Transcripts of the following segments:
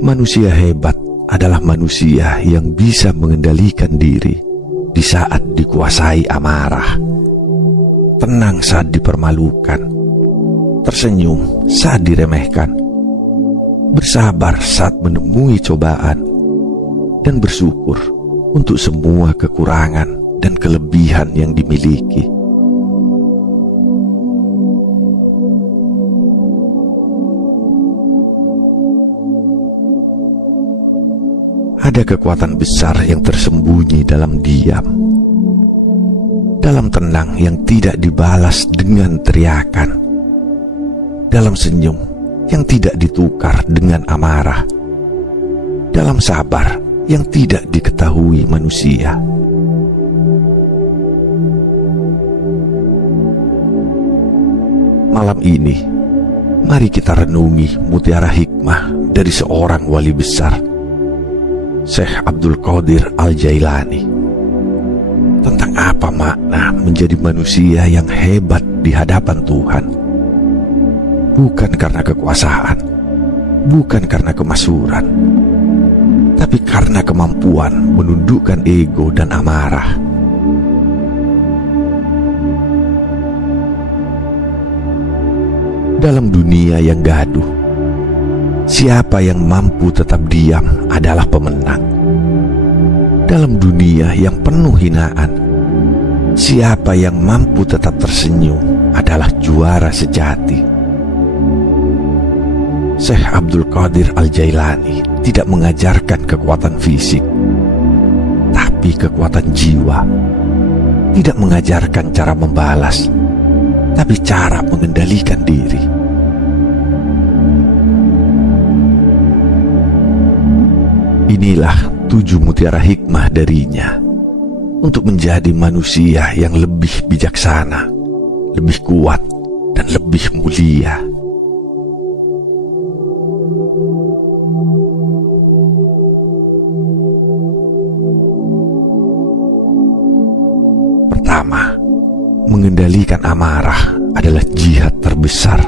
Manusia hebat adalah manusia yang bisa mengendalikan diri di saat dikuasai amarah, tenang saat dipermalukan, tersenyum saat diremehkan, bersabar saat menemui cobaan, dan bersyukur untuk semua kekurangan dan kelebihan yang dimiliki. Ada kekuatan besar yang tersembunyi dalam diam, dalam tenang yang tidak dibalas dengan teriakan, dalam senyum yang tidak ditukar dengan amarah, dalam sabar yang tidak diketahui manusia. Malam ini, mari kita renungi mutiara hikmah dari seorang wali besar, Syekh Abdul Qadir Al-Jailani, tentang apa makna menjadi manusia yang hebat di hadapan Tuhan. Bukan karena kekuasaan, bukan karena kemasyhuran, tapi karena kemampuan menundukkan ego dan amarah. Dalam dunia yang gaduh, siapa yang mampu tetap diam adalah pemenang. Dalam dunia yang penuh hinaan, siapa yang mampu tetap tersenyum adalah juara sejati. Syekh Abdul Qadir Al-Jailani tidak mengajarkan kekuatan fisik, tapi kekuatan jiwa. Tidak mengajarkan cara membalas, tapi cara mengendalikan diri. Inilah 7 mutiara hikmah darinya untuk menjadi manusia yang lebih bijaksana, lebih kuat, dan lebih mulia. Pertama, mengendalikan amarah adalah jihad terbesar.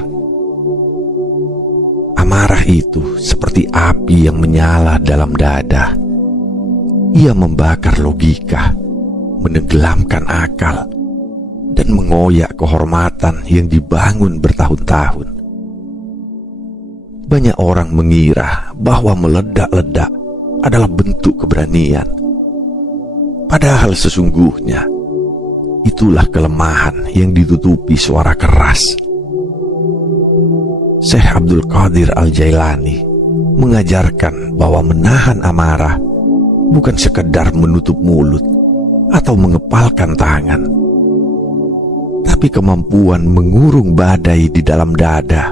Amarah itu seperti api yang menyala dalam dada. Ia membakar logika, menenggelamkan akal, dan mengoyak kehormatan yang dibangun bertahun-tahun. Banyak orang mengira bahwa meledak-ledak adalah bentuk keberanian. Padahal sesungguhnya, itulah kelemahan yang ditutupi suara keras. Syekh Abdul Qadir Al-Jailani mengajarkan bahwa menahan amarah bukan sekedar menutup mulut atau mengepalkan tangan, tapi kemampuan mengurung badai di dalam dada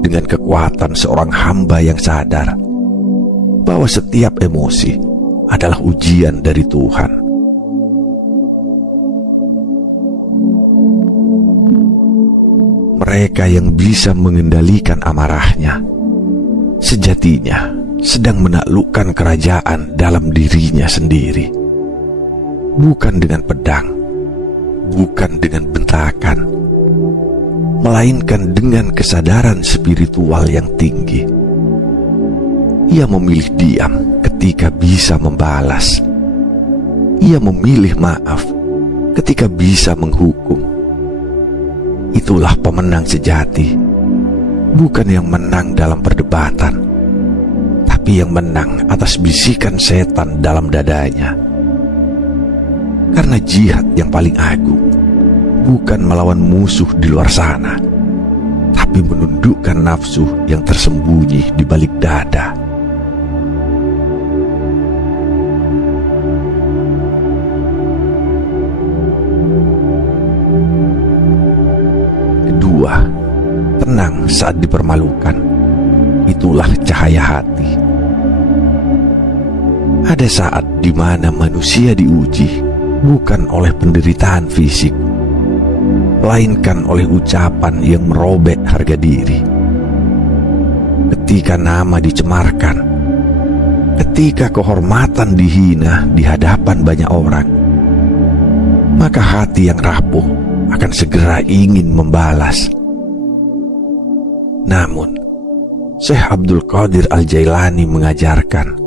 dengan kekuatan seorang hamba yang sadar bahwa setiap emosi adalah ujian dari Tuhan. Mereka yang bisa mengendalikan amarahnya sejatinya sedang menaklukkan kerajaan dalam dirinya sendiri. Bukan dengan pedang, bukan dengan bentakan, melainkan dengan kesadaran spiritual yang tinggi. Ia memilih diam ketika bisa membalas. Ia memilih maaf ketika bisa menghukum. Itulah pemenang sejati, bukan yang menang dalam perdebatan, tapi yang menang atas bisikan setan dalam dadanya. Karena jihad yang paling agung bukan melawan musuh di luar sana, tapi menundukkan nafsu yang tersembunyi di balik dada. Kedua, tenang saat dipermalukan. Itulah cahaya hati. Ada saat di mana manusia diuji bukan oleh penderitaan fisik, melainkan oleh ucapan yang merobek harga diri. Ketika nama dicemarkan, ketika kehormatan dihina di hadapan banyak orang, maka hati yang rapuh akan segera ingin membalas. Namun, Syekh Abdul Qadir Al-Jailani mengajarkan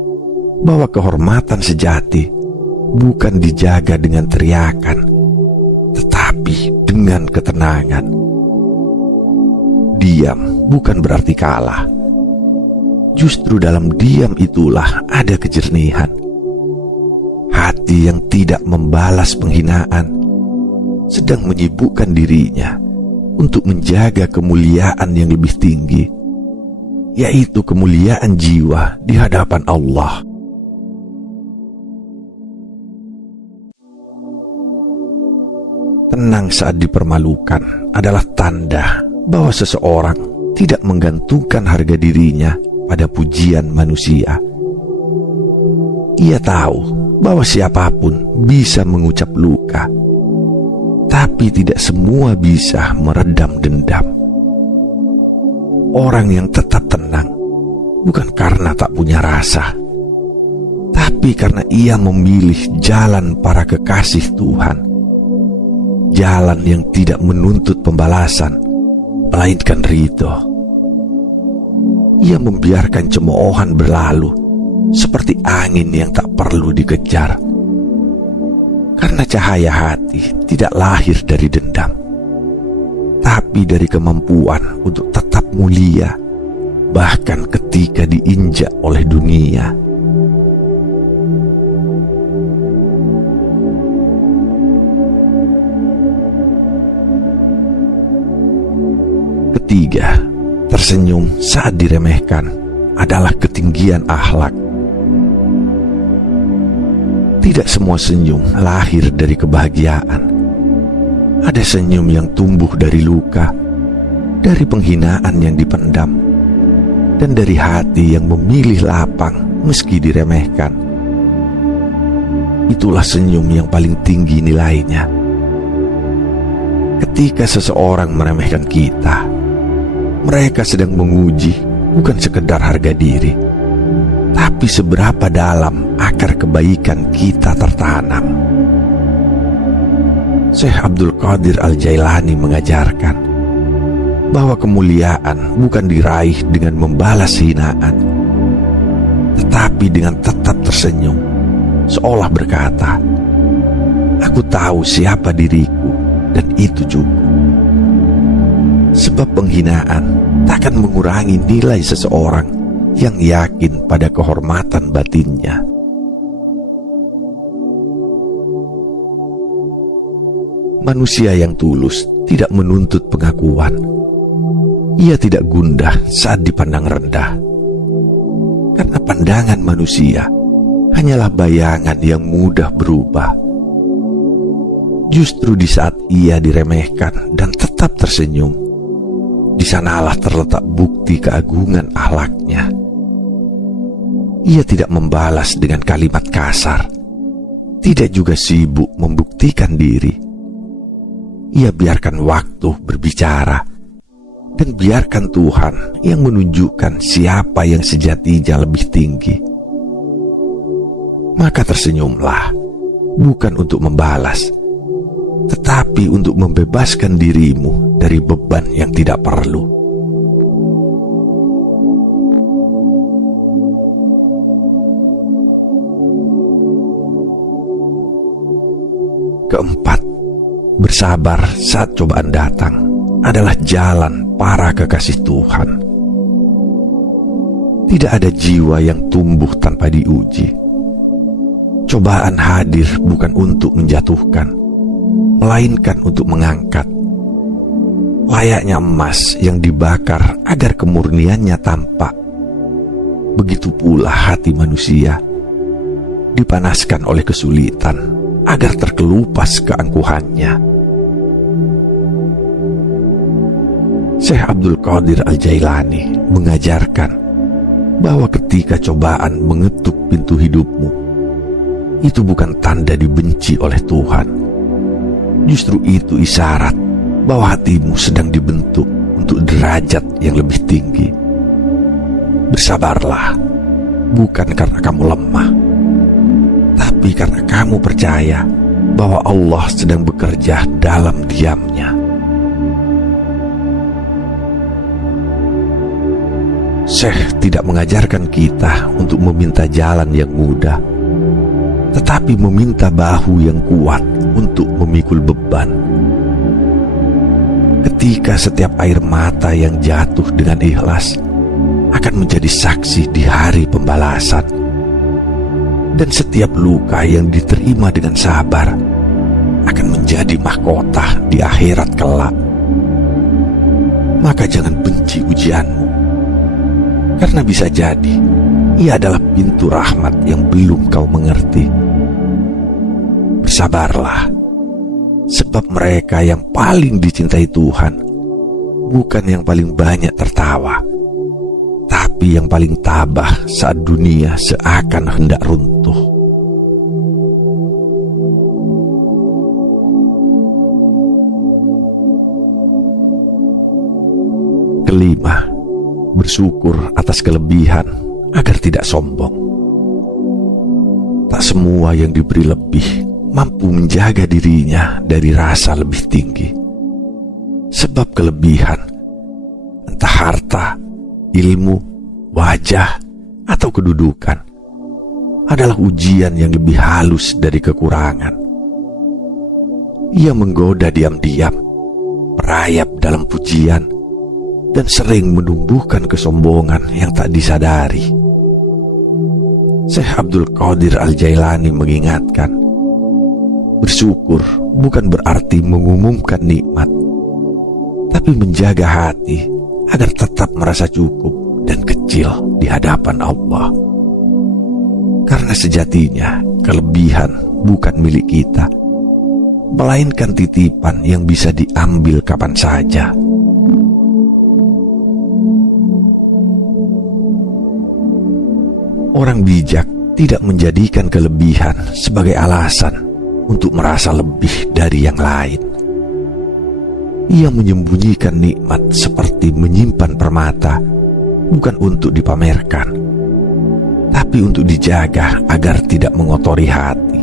bahwa kehormatan sejati bukan dijaga dengan teriakan, tetapi dengan ketenangan. Diam bukan berarti kalah. Justru dalam diam itulah ada kejernihan. Hati yang tidak membalas penghinaan sedang menyibukkan dirinya untuk menjaga kemuliaan yang lebih tinggi, yaitu kemuliaan jiwa di hadapan Allah. Tenang saat dipermalukan adalah tanda bahwa seseorang tidak menggantungkan harga dirinya pada pujian manusia. Ia tahu bahwa siapapun bisa mengucap luka, tapi tidak semua bisa meredam dendam. Orang yang tetap tenang bukan karena tak punya rasa, tapi karena ia memilih jalan para kekasih Tuhan. Jalan yang tidak menuntut pembalasan, melainkan ridho. Ia membiarkan cemoohan berlalu seperti angin yang tak perlu dikejar. Karena cahaya hati tidak lahir dari dendam, tapi dari kemampuan untuk tetap mulia, bahkan ketika diinjak oleh dunia. Ketiga, tersenyum saat diremehkan adalah ketinggian akhlak. Tidak semua senyum lahir dari kebahagiaan. Ada senyum yang tumbuh dari luka, dari penghinaan yang dipendam, dan dari hati yang memilih lapang meski diremehkan. Itulah senyum yang paling tinggi nilainya. Ketika seseorang meremehkan kita, mereka sedang menguji bukan sekedar harga diri, tapi seberapa dalam akar kebaikan kita tertanam. Syekh Abdul Qadir Al-Jailani mengajarkan bahwa kemuliaan bukan diraih dengan membalas hinaan, tetapi dengan tetap tersenyum, seolah berkata, "Aku tahu siapa diriku dan itu cukup." Sebab penghinaan takkan mengurangi nilai seseorang yang yakin pada kehormatan batinnya. Manusia yang tulus tidak menuntut pengakuan. Ia tidak gundah saat dipandang rendah, karena pandangan manusia hanyalah bayangan yang mudah berubah. Justru di saat ia diremehkan dan tetap tersenyum, di sanalah terletak bukti keagungan akhlaknya. Ia tidak membalas dengan kalimat kasar, tidak juga sibuk membuktikan diri. Ia biarkan waktu berbicara, dan biarkan Tuhan yang menunjukkan siapa yang sejatinya lebih tinggi. Maka tersenyumlah, bukan untuk membalas, tetapi untuk membebaskan dirimu dari beban yang tidak perlu. Keempat, bersabar saat cobaan datang adalah jalan para kekasih Tuhan. Tidak ada jiwa yang tumbuh tanpa diuji. Cobaan hadir bukan untuk menjatuhkan, melainkan untuk mengangkat. Layaknya emas yang dibakar agar kemurniannya tampak, begitu pula hati manusia dipanaskan oleh kesulitan agar terkelupas keangkuhannya. Syekh Abdul Qadir Al-Jailani mengajarkan bahwa ketika cobaan mengetuk pintu hidupmu, itu bukan tanda dibenci oleh Tuhan. Justru itu isyarat bahwa hatimu sedang dibentuk untuk derajat yang lebih tinggi. Bersabarlah, bukan karena kamu lemah, tapi karena kamu percaya bahwa Allah sedang bekerja dalam diamnya. Syekh tidak mengajarkan kita untuk meminta jalan yang mudah, tetapi meminta bahu yang kuat untuk memikul beban. Ketika setiap air mata yang jatuh dengan ikhlas akan menjadi saksi di hari pembalasan, dan setiap luka yang diterima dengan sabar akan menjadi mahkota di akhirat kelak. Maka jangan benci ujianmu, karena bisa jadi ia adalah pintu rahmat yang belum kau mengerti. Bersabarlah, sebab mereka yang paling dicintai Tuhan bukan yang paling banyak tertawa, tapi yang paling tabah saat dunia seakan hendak runtuh. Kelima, bersyukur atas kelebihan agar tidak sombong. Tak semua yang diberi lebih mampu menjaga dirinya dari rasa lebih tinggi. Sebab kelebihan, entah harta, ilmu, wajah, atau kedudukan, adalah ujian yang lebih halus dari kekurangan. Ia menggoda diam-diam, merayap dalam pujian, dan sering menumbuhkan kesombongan yang tak disadari. Syekh Abdul Qadir Al-Jailani mengingatkan, bersyukur bukan berarti mengumumkan nikmat, tapi menjaga hati agar tetap merasa cukup dan kecil di hadapan Allah. Karena sejatinya kelebihan bukan milik kita, melainkan titipan yang bisa diambil kapan saja. Orang bijak tidak menjadikan kelebihan sebagai alasan untuk merasa lebih dari yang lain. Ia menyembunyikan nikmat seperti menyimpan permata, bukan untuk dipamerkan, tapi untuk dijaga agar tidak mengotori hati.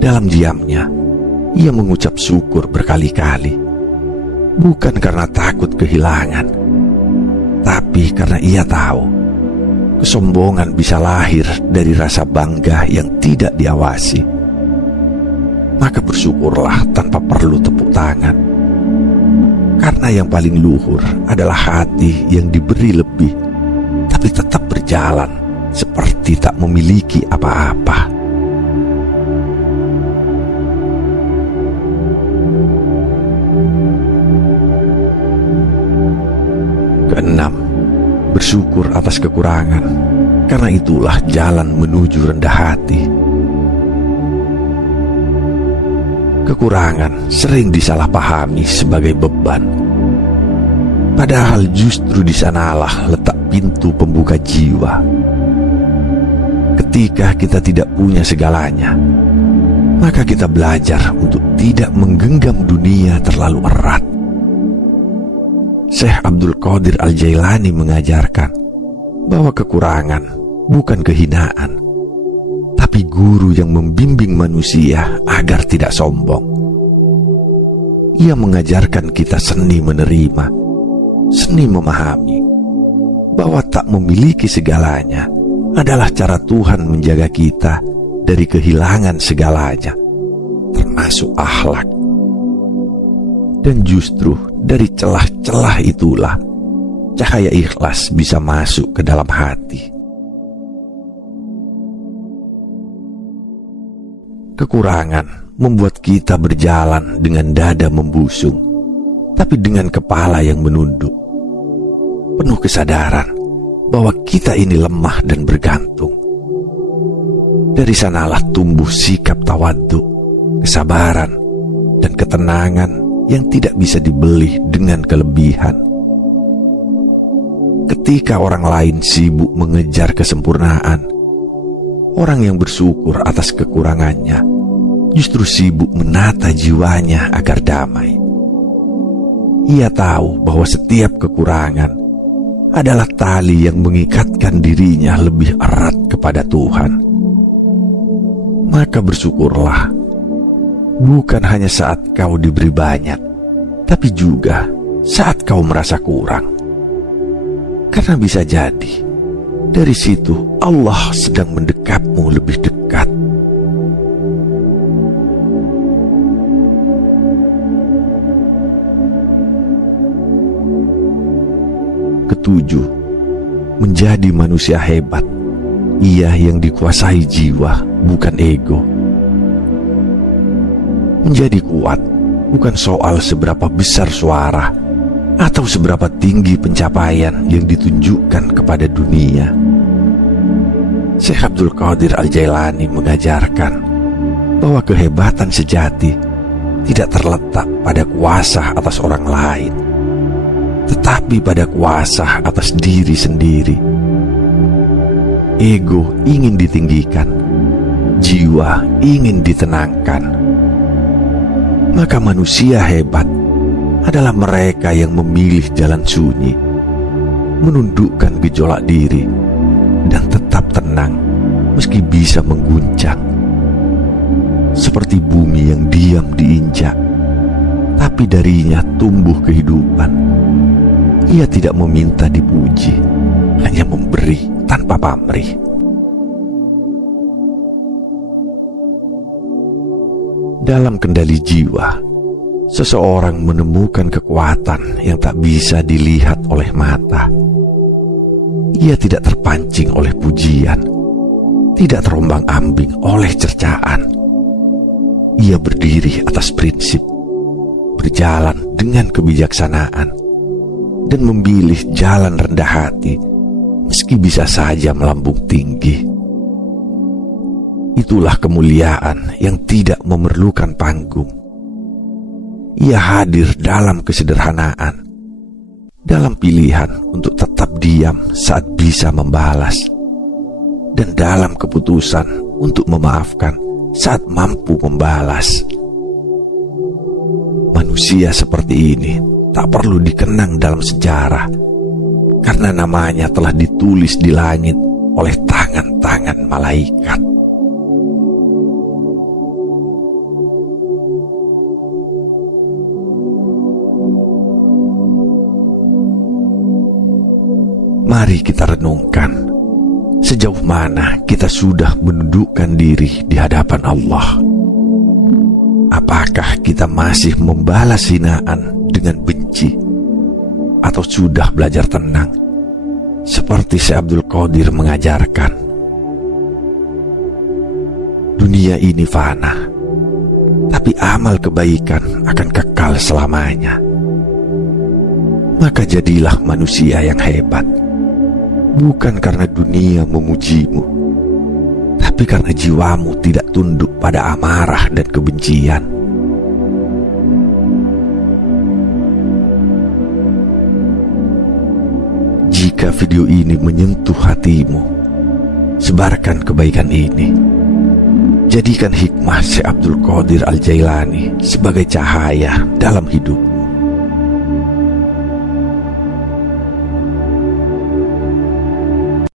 Dalam diamnya, ia mengucap syukur berkali-kali, bukan karena takut kehilangan, tapi karena ia tahu kesombongan bisa lahir dari rasa bangga yang tidak diawasi. Maka bersyukurlah tanpa perlu tepuk tangan, karena yang paling luhur adalah hati yang diberi lebih, tapi tetap berjalan seperti tak memiliki apa-apa. Keenam, bersyukur atas kekurangan, karena itulah jalan menuju rendah hati. Kekurangan sering disalahpahami sebagai beban, padahal justru di sanalah letak pintu pembuka jiwa. Ketika kita tidak punya segalanya, maka kita belajar untuk tidak menggenggam dunia terlalu erat. Syekh Abdul Qadir Al-Jailani mengajarkan bahwa kekurangan bukan kehinaan, tapi guru yang membimbing manusia agar tidak sombong. Ia mengajarkan kita seni menerima, seni memahami bahwa tak memiliki segalanya adalah cara Tuhan menjaga kita dari kehilangan segalanya, termasuk akhlak. Dan justru dari celah-celah itulah cahaya ikhlas bisa masuk ke dalam hati. Kekurangan membuat kita berjalan dengan dada membusung, tapi dengan kepala yang menunduk, penuh kesadaran bahwa kita ini lemah dan bergantung. Dari sanalah tumbuh sikap tawadhu, kesabaran, dan ketenangan yang tidak bisa dibeli dengan kelebihan. Ketika orang lain sibuk mengejar kesempurnaan, orang yang bersyukur atas kekurangannya justru sibuk menata jiwanya agar damai. Ia tahu bahwa setiap kekurangan adalah tali yang mengikatkan dirinya lebih erat kepada Tuhan. Maka bersyukurlah, bukan hanya saat kau diberi banyak, tapi juga saat kau merasa kurang. Karena bisa jadi dari situ Allah sedang mendekapmu lebih dekat. Ketujuh, menjadi manusia hebat. Ia yang dikuasai jiwa, bukan ego. Menjadi kuat bukan soal seberapa besar suara atau seberapa tinggi pencapaian yang ditunjukkan kepada dunia. Syekh Abdul Qadir Al-Jailani mengajarkan bahwa kehebatan sejati tidak terletak pada kuasa atas orang lain, tetapi pada kuasa atas diri sendiri. Ego ingin ditinggikan, jiwa ingin ditenangkan. Maka manusia hebat adalah mereka yang memilih jalan sunyi, menundukkan gejolak diri, dan tetap tenang meski bisa mengguncang. Seperti bumi yang diam diinjak, tapi darinya tumbuh kehidupan. Ia tidak meminta dipuji, hanya memberi tanpa pamrih. Dalam kendali jiwa, seseorang menemukan kekuatan yang tak bisa dilihat oleh mata. Ia tidak terpancing oleh pujian, tidak terombang-ambing oleh cercaan. Ia berdiri atas prinsip, berjalan dengan kebijaksanaan, dan memilih jalan rendah hati meski bisa saja melambung tinggi. Itulah kemuliaan yang tidak memerlukan panggung. Ia hadir dalam kesederhanaan, dalam pilihan untuk tetap diam saat bisa membalas, dan dalam keputusan untuk memaafkan saat mampu membalas. Manusia seperti ini tak perlu dikenang dalam sejarah, karena namanya telah ditulis di langit oleh tangan-tangan malaikat. Mari kita renungkan, sejauh mana kita sudah menundukkan diri di hadapan Allah. Apakah kita masih membalas hinaan dengan benci, atau sudah belajar tenang, seperti Syekh Abdul Qadir mengajarkan? Dunia ini fana, tapi amal kebaikan akan kekal selamanya. Maka jadilah manusia yang hebat, bukan karena dunia memujimu, tapi karena jiwamu tidak tunduk pada amarah dan kebencian. Jika video ini menyentuh hatimu, sebarkan kebaikan ini. Jadikan hikmah Syekh Abdul Qadir Al-Jailani sebagai cahaya dalam hidupmu.